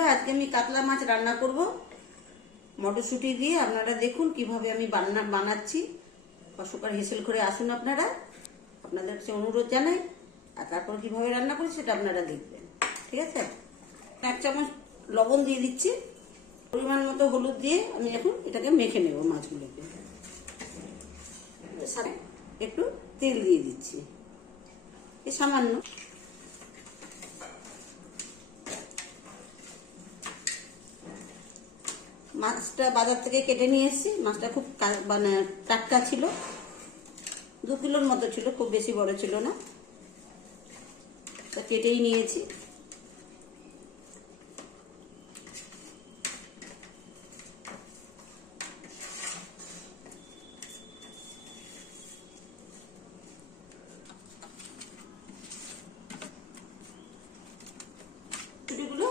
বন্ধুরা, আজকে আমি কাতলা মাছ রান্না করব মটরশুঁটি দিয়ে। আপনারা দেখুন কিভাবে আমি বানাচ্ছি। অশোকার হেসেল করে আসুন আপনারা, আপনাদের কাছে অনুরোধ জানাই। আর তারপর কিভাবে রান্না করি সেটা আপনারা দেখবেন, ঠিক আছে। 1 চামচ লবণ দিয়ে দিচ্ছি, পরিমাণ মতো হলুদ দিয়ে আমি এখন এটাকে মেখে নেব মাছগুলোকে। সাথে একটু তেল দিয়ে দিচ্ছি, এই সামান্য। মাছটা বাজার থেকে কেটে নিয়ে এসেছি। মাছটা খুব মানে টাটকা ছিল, 2 কিলোর মতো ছিল, খুব বেশি বড় ছিল না। তা কেটেই নিয়েছি। ছুটিগুলো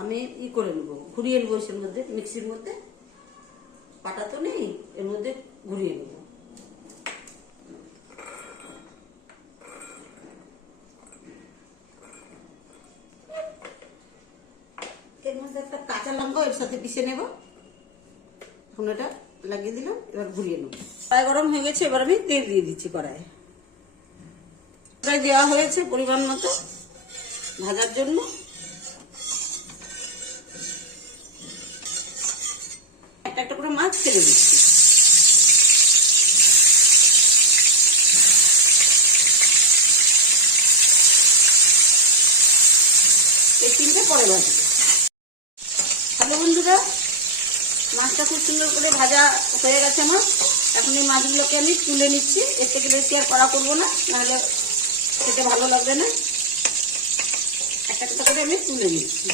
আমি করে নেবো, ঘুরিয়ে নেবো এর মধ্যে, মিক্সির মধ্যে। পাটা তো নেই, এর মধ্যে ঘুরিয়ে নেবো। এর মধ্যে একটা কাঁচা লঙ্কা এর সাথে পিষে নেব। এখন এটা লাগিয়ে দিলাম, এবার ঘুরিয়ে নেব। কড়াই গরম হয়ে গেছে, এবার আমি তেল দিয়ে দিচ্ছি কড়াইয়ে। কড়াই দেওয়া হয়েছে পরিমাণ মতো ভাজার জন্য। একটা একটা করে মাছ ছেড়ে দিচ্ছি। এই 3টে পরে ভাজবো। হ্যালো বন্ধুরা, মাছটা খুব সুন্দর করে ভাজা হয়ে গেছে আমার। এখন এই মাছগুলোকে আমি তুলে নিচ্ছি। এর থেকে বেশি আর কড়া করবো না, নাহলে খেতে ভালো লাগবে না। একটা একটা করে আমি তুলে নিচ্ছি।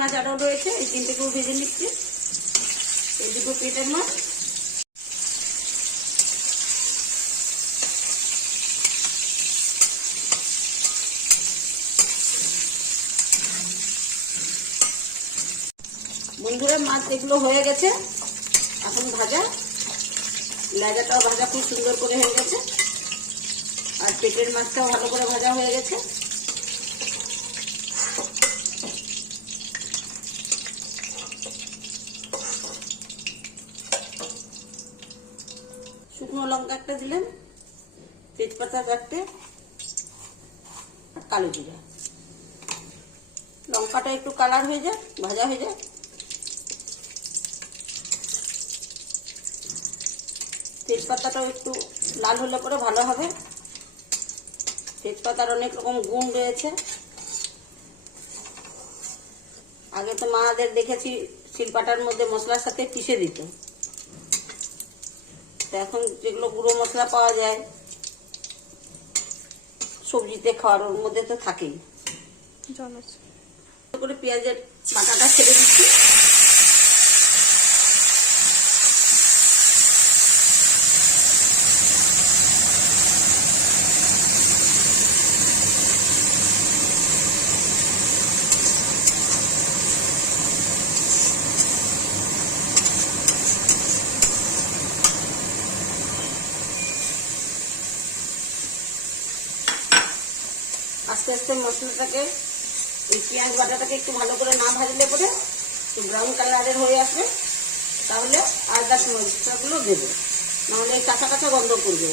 মাছ আরও রয়েছে, এই 3টেকেও ভেজে নিচ্ছি। এই 2টো পেটের মাছ। বন্ধুরা, মাছ এগুলো হয়ে গেছে এখন ভাজা। লেজাটাও ভাজা খুব সুন্দর করে হয়ে গেছে, আর পেটের মাছটাও ভালো করে ভাজা হয়ে গেছে। শুকনো লঙ্কা একটা দিলাম, তেজপাতা 4টে, আর কালো জিরা। লঙ্কাটা একটু কালার হয়ে যায়, ভাজা হয়ে যায়। তেজপাতাটাও একটু লাল হলে পরে ভালো হবে। তেজপাতার অনেক রকম গুণ রয়েছে। আগে তো মাদের দেখেছি শিলপাটার মধ্যে মশলার সাথে পিষে দিত। তো এখন যেগুলো গুঁড়ো মশলা পাওয়া যায় সবজিতে খাওয়ার, ওর মধ্যে তো থাকেই। করে পেঁয়াজের বাটাটা ছেড়ে দিচ্ছি। আস্তে আস্তে মশলাটাকে, এই পেঁয়াজ বাটাটাকে একটু ভালো করে না ভাজলে পরে একটু ব্রাউন কালারের হয়ে আসবে, তাহলে আদা মশলাগুলো দেবো, নাহলে এই কাঁচা কাঁচা গন্ধ করবে।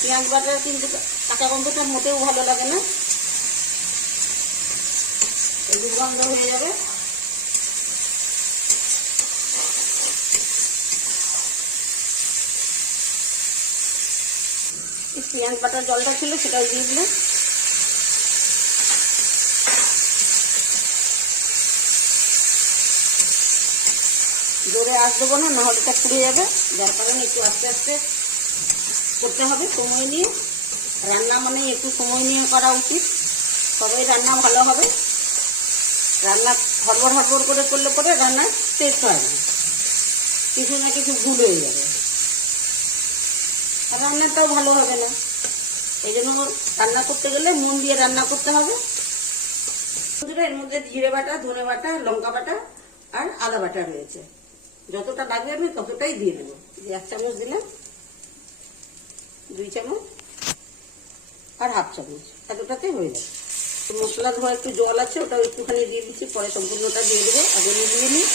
পেঁয়াজ বাটার কিন্তু কাঁচা গন্ধটা মোটেও ভালো লাগে না, এই দুর্গন্ধ হয়ে যাবে। পেঁয়াজ বাটার জলটা ছিল সেটাও দিয়ে দিলাম। জোরে আঁচ দেবো না, নাহলে এটা পুড়ে যাবে। যার কারণে একটু আস্তে আস্তে করতে হবে, সময় নিয়ে। রান্না মানে একটু সময় নিয়ে করা উচিত, তবেই রান্না ভালো হবে। রান্না হড়বড় হড়বড় করে করলে পরে রান্না টেস্ট হয় না, কিছু না কিছু ভুল হয়ে যাবে, রান্নাটাও ভালো হবে না। এই জন্য রান্না করতে গেলে মন দিয়ে রান্না করতে হবে। এর মধ্যে জিরে বাটা, ধনে বাটা, লঙ্কা বাটা আর আদা বাটা রয়েছে। যতটা লাগবে আমি ততটাই দিয়ে দেবো। 1 চামচ দিলাম, 2 চামচ, আর হাফ চামচ, এতটাতে হয়ে যাবে। মশলা ধোয়া একটু জল আছে, ওটাও একটুখানি দিয়ে দিচ্ছি, পরে সম্পূর্ণটা দিয়ে দেবো। আগে মিলিয়ে নিই।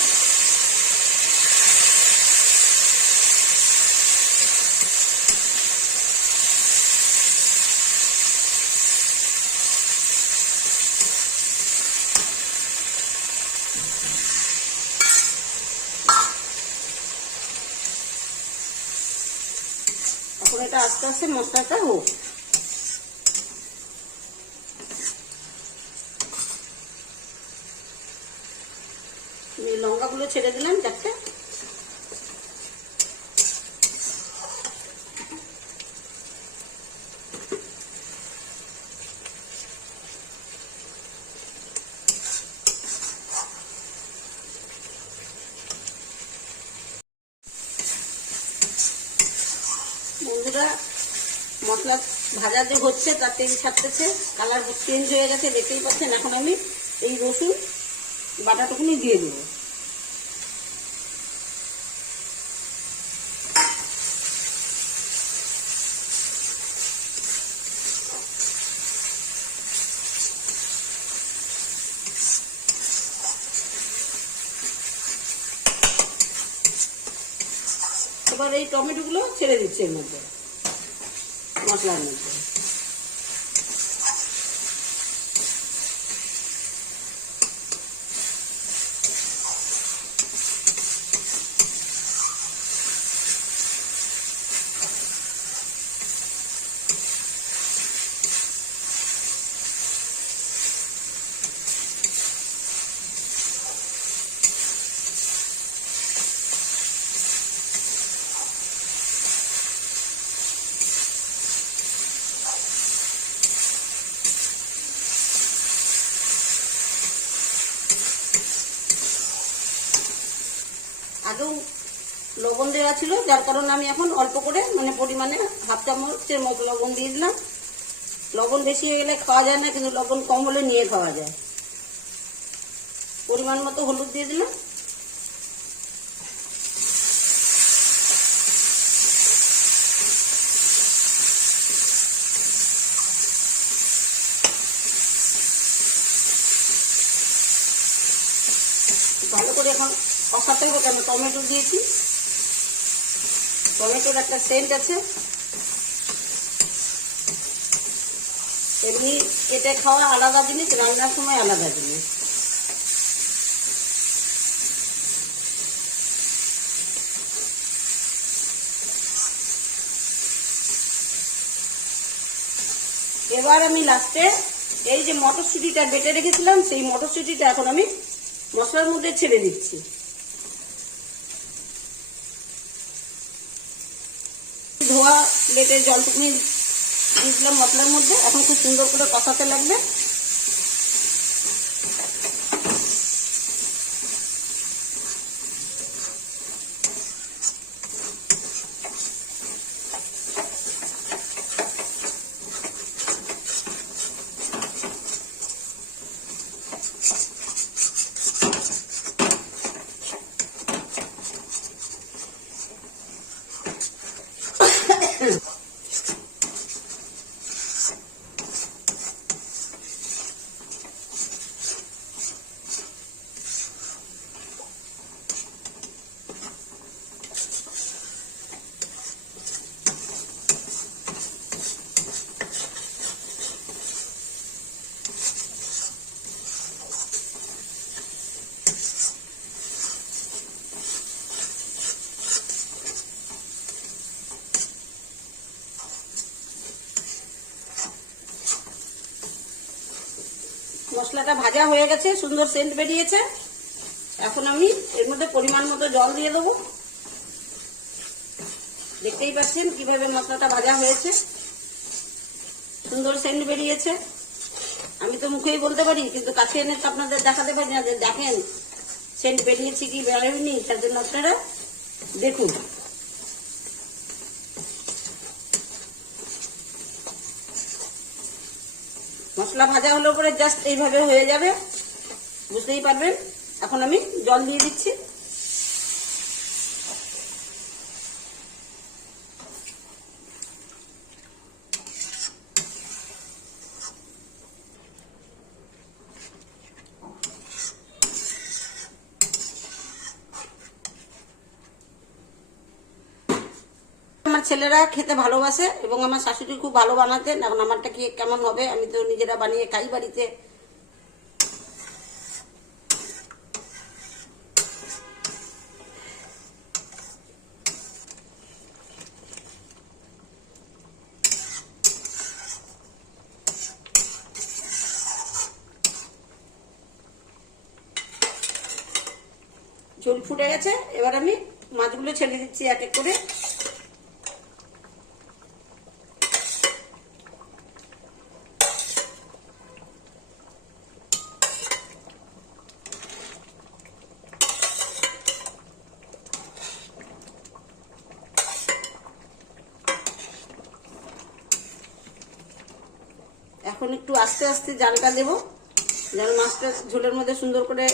এখন এটা আস্তে আস্তে মশলাটা হোক। লঙ্কাগুলো ছেড়ে দিলাম 4টে। বন্ধুরা, মশলা ভাজা যে হচ্ছে তার তেল ছাড়তেছে, কালার চেঞ্জ হয়ে গেছে, দেখতেই পাচ্ছেন। এখন আমি এই রসুন বাটাটুকুনি দিয়ে দেবো। এবার এই টমেটোগুলো ছেড়ে দিচ্ছি এর মধ্যে, মশলার মধ্যে। আগেও লবণ দেওয়া ছিল, যার কারণে আমি এখন অল্প করে মানে পরিমাণে হাফ চামচের মতো লবণ দিয়ে দিলাম। লবণ বেশি হয়ে গেলে খাওয়া যায় না, কিন্তু লবণ কম হলে নিয়ে খাওয়া যায়। পরিমাণ মতো হলুদ দিয়ে দিলাম। ভালো করে এখন কষাতে হবে, কেন টমেটো দিয়েছি, টমেটোর একটা সেন্ট আছে। এমনি কেটে খাওয়া আলাদা জিনিস, রান্নার সময় আলাদা জিনিস। এবার আমি লাস্টে এই যে মটরশুঁটিটা বেটে রেখেছিলাম, সেই মটরশুঁটিটা এখন আমি মশলার মধ্যে ছেড়ে দিচ্ছি। ধোয়া বেটে জলটুকুনি দিয়েছিলাম মশলার মধ্যে। এখন খুব সুন্দর করে কষাতে লাগবে। মশলাটা ভাজা হয়ে গেছে, সুন্দর সেন্ট বেরিয়েছে। এখন আমি এর মধ্যে পরিমাণ মতো জল দিয়ে দেবো। দেখতেই পাচ্ছেন কিভাবে মশলাটা ভাজা হয়েছে, সুন্দর সেন্ট বেরিয়েছে। আমি তো মুখেই বলতে পারি, কিন্তু কাছে এনে তো আপনাদের দেখাতে পারি না যে দেখেন সেন্ট বেরিয়েছে কি বেরোয়নি। তার জন্য আপনারা দেখুন। মশলা ভাজা হলে পরে জাস্ট এইভাবে হয়ে যাবে, বুঝতেই পারবেন। এখন আমি জল দিয়ে দিচ্ছি। আমার ছেলেরা খেতে ভালোবাসে এবং আমার শাশুড়ি খুব ভালো বানাতেন। এখন আমারটা কি কেমন হবে, আমি তো নিজেরা বানিয়ে খাই বাড়িতে। ঝোল ফুটে গেছে, এবার আমি মাছগুলো ছেড়ে দিচ্ছি এক এক করে। এখন একটু আস্তে আস্তে জালটা দেবো, যেন মাছটা ঝোলের মধ্যে সুন্দর করে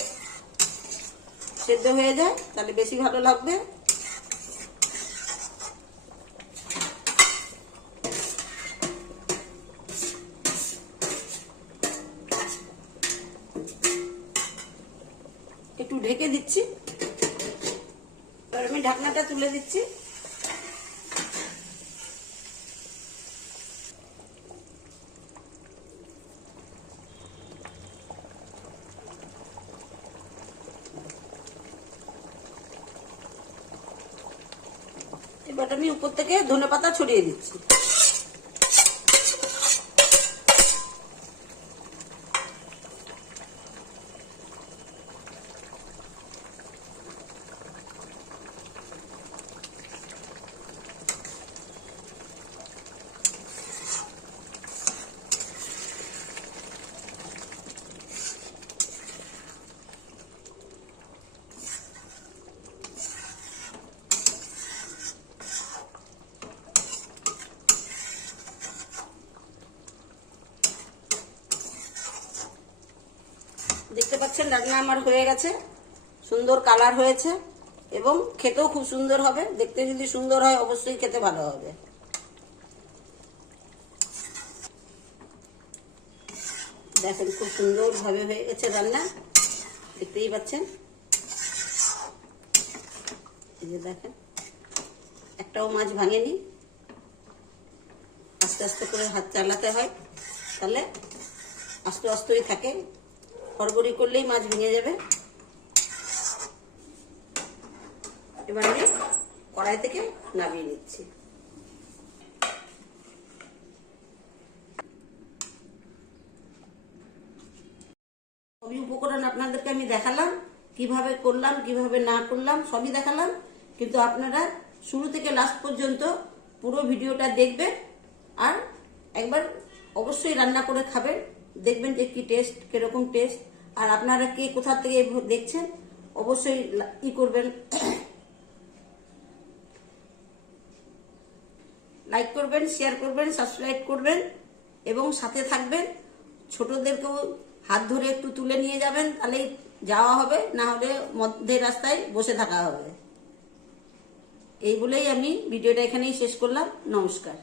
সেদ্ধ হয়ে যায়, তাহলে বেশি ভালো লাগবে। একটু ঢেকে দিচ্ছি, এবার আমি ঢাকনাটা তুলে দিচ্ছি। এবার আমি উপর থেকে ধনেপাতা ছড়িয়ে দিচ্ছি। দেখতে পাচ্ছেন রান্না আমার হয়ে গেছে, সুন্দর কালার হয়েছে এবং খেতেও খুব সুন্দর হবে। দেখতে যদি সুন্দর হয় অবশ্যই খেতে ভালো হবে। দেখেন খুব সুন্দর ভাবে হয়ে গেছে রান্না, দেখতেই পাচ্ছেন। এই যে দেখেন একটাও মাছ ভাঙেনি, আস্তে আস্তে করে হাত চালাতে হয়, তাহলে আস্তে আস্তেই থাকে, হড়বড়ি করলেই মাছ ভেঙে যাবে। এবার আমি কড়াই থেকে নামিয়ে নিচ্ছি। সবই উপকরণ আপনাদেরকে আমি দেখালাম, কিভাবে করলাম কিভাবে না করলাম সবই দেখালাম, কিন্তু আপনারা শুরু থেকে লাস্ট পর্যন্ত পুরো ভিডিওটা দেখবেন আর একবার অবশ্যই রান্না করে খাবেন, দেখবেন যে কি টেস্ট, কিরকম টেস্ট। আর আপনারা কে কোথা থেকে দেখছেন অবশ্যই ই করবেন, লাইক করবেন, শেয়ার করবেন, সাবস্ক্রাইব করবেন এবং সাথে থাকবেন। ছোটদেরকেও হাত ধরে একটু তুলে নিয়ে যাবেন, তাহলেই যাওয়া হবে, না হলে মধ্যে রাস্তায় বসে থাকা হবে। এই বলেই আমি ভিডিওটা এখানেই শেষ করলাম। নমস্কার।